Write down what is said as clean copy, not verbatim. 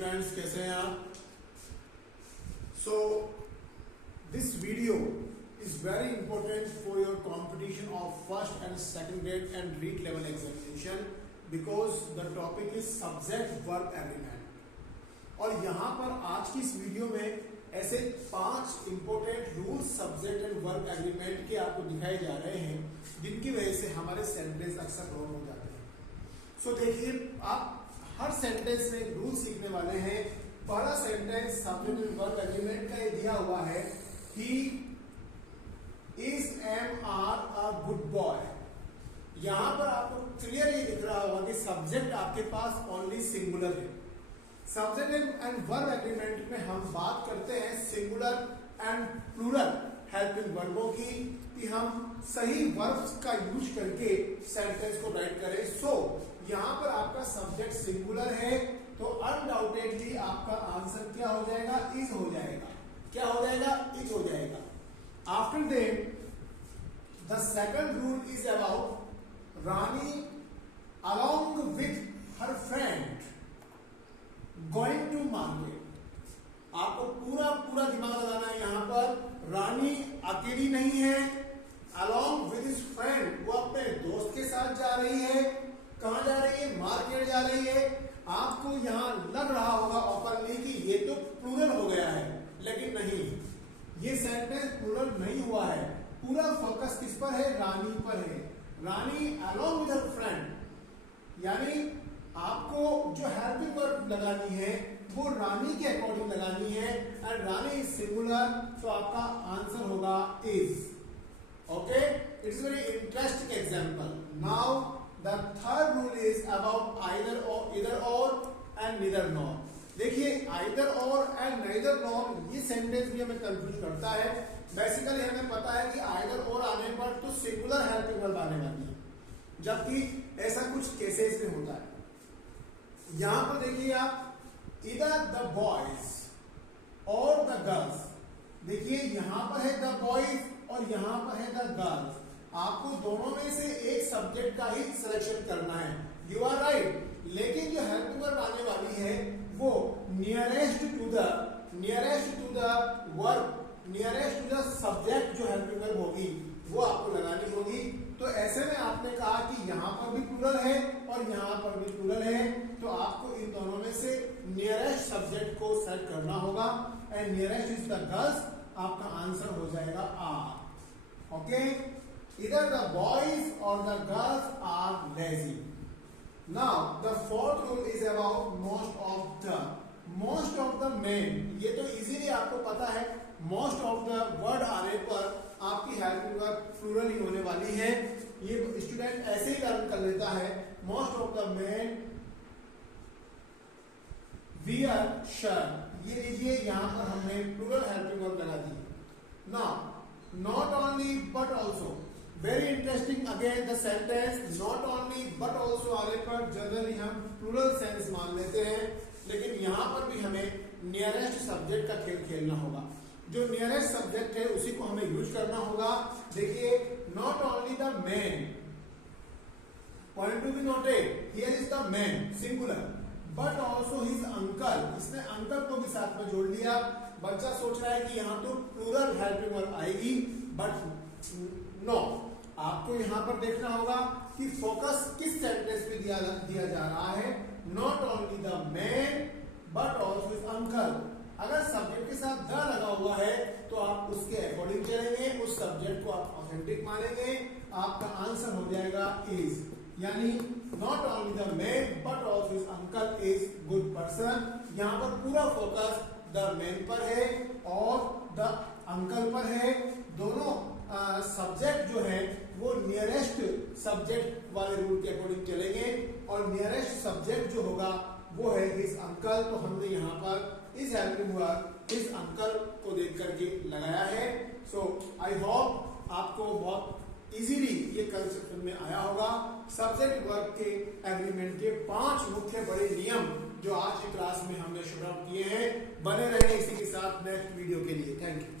Students, कैसे हैं आप? So this video is very important for your competition of first and second grade and REIT level examination because the topic is subject verb agreement। और यहाँ पर आज की इस वीडियो में ऐसे 5 important rules subject and verb agreement के आपको दिखाए जा रहे हैं जिनकी वजह से हमारे सेंटेंस अक्सर रॉन्ग हो जाते हैं। सो देखिए, आप हर सेंटेंस में रूल सीखने वाले हैं। पहला sentence subject and verb agreement का ये दिया हुआ है, ही Is M.R. a good boy? यहां पर आपको क्लियर ये दिख रहा होगा कि सब्जेक्ट आपके पास ओनली सिंगुलर है। सब्जेक्ट एंड वर्ब एग्रीमेंट में हम बात करते हैं सिंगुलर एंड प्लूरल हेल्पिंग वर्बों की, कि हम सही वर्ब्स का यूज करके सेंटेंस को राइट करें। सो यहां पर आपका सब्जेक्ट सिंगुलर है तो अनडाउटेडली आपका आंसर क्या हो जाएगा? इज हो जाएगा। क्या हो जाएगा? इज हो जाएगा। After that, the second rule is about Rani along with her friend going to market। आपको पूरा दिमाग लगाना है यहाँ पर। रानी अकेली नहीं है, along with his friend, वो अपने दोस्त के साथ जा रही है। कहाँ जा रही है? मार्केट जा रही है। आपको यहाँ लग रहा होगा ओपनली कि ये तो प्लूरल हो गया है, लेकिन नहीं, ये सेंटेंस प्लूरल नहीं हुआ है। पूरा फोकस किस पर है? रानी पर है। रानी अलोंग विद हर फ्रेंड, यानी आपको जो हेल्पिंग वर्ब लगानी है वो रानी के अकॉर्डिंग लगानी है। एंड रानी इज सिंगुलर, तो आपका आंसर होगा is. Okay, it's very interesting example. Now the third rule is about either और, इधर और एंड नीदर नॉर। देखिए, आइदर और एंड नाइदर नॉर ये सेंटेंस भी हमें कंफ्यूज करता है। बेसिकली हमें पता है कि आइदर और आने पर तो सिंगुलर हेल्पिंग वर्ब आने वाली है, जबकि ऐसा कुछ केसेस में होता है। यहां पर देखिए आप, इधर द बॉयज और द गर्ल्स। देखिए, यहां पर है द बॉयज और यहां पर है द गर्ल्स। आपको दोनों में से एक सब्जेक्ट का ही सिलेक्शन करना है। You are right. लेकिन जो हेल्पिंग वर्ब आने वाली है वो nearest to the verb, nearest to the subject जो हेल्पिंग वर्ब होगी वो आपको लगानी होगी। तो ऐसे में आपने कहा कि यहां पर भी प्लूरल है और यहां पर भी प्लूरल है, तो आपको इन दोनों में से नियरेस्ट सब्जेक्ट को सेलेक्ट करना होगा। And nearest is the girls, आपका आंसर हो जाएगा आर। ओके, इधर द बॉयज और the girls are lazy. Now the fourth rule is about most of the men। ये तो इजीली आपको पता है, most of the वर्ड आने पर आपकी हेल्पिंग वर्ब प्लूरल ही होने वाली है। ये स्टूडेंट ऐसे ही लर्न कर लेता है। most of the men wear shirt। ये लीजिए, यहाँ पर हमने प्लूरल हेल्पिंग वर्ब लगा दी। Now not only but also, very interesting again the sentence not only but also आने पर जनरली हम प्लूरल सेंस मान लेते हैं, लेकिन यहां पर भी हमें नियरेस्ट सब्जेक्ट का खेल खेलना होगा। जो नियरेस्ट सब्जेक्ट है उसी को हमें यूज करना होगा। देखिए, not only the man, point to be noted, here is the man singular, but also his uncle. इसने अंकल को भी साथ में जोड़ लिया। बच्चा सोच रहा है कि यहाँ तो प्लूरल हेल्पिंग वर्ब आएगी, बट नो, आपको यहां पर देखना होगा कि फोकस किस सेंटेंस पे दिया जा रहा है। Not only the man but also his uncle. अगर सब्जेक्ट के साथ द लगा हुआ है तो आप उसके अकॉर्डिंग चलेंगे, उस सब्जेक्ट को आप ऑथेंटिक मानेंगे, आपका आंसर हो जाएगा इज। यानी not only the man but also his uncle is good person. यहां पर पूरा फोकस द मैन पर है और द अंकल पर है। दोनों सब्जेक्ट जो है वो नियरेस्ट सब्जेक्ट वाले रूल के अकॉर्डिंग चलेंगे, और नियरेस्ट सब्जेक्ट जो होगा वो है हिज अंकल। तो हमने यहाँ पर इस हेल्पिंग वर्ब इस अंकल को देख करके लगाया है। सो आई होप आपको बहुत इजीली ये कंसेप्ट में आया होगा। सब्जेक्ट वर्ब के एग्रीमेंट के 5 मुख्य बड़े नियम जो आज की क्लास में हमने शुरू किए हैं। बने रहे इसी के साथ नेक्स्ट वीडियो के लिए। Thank you.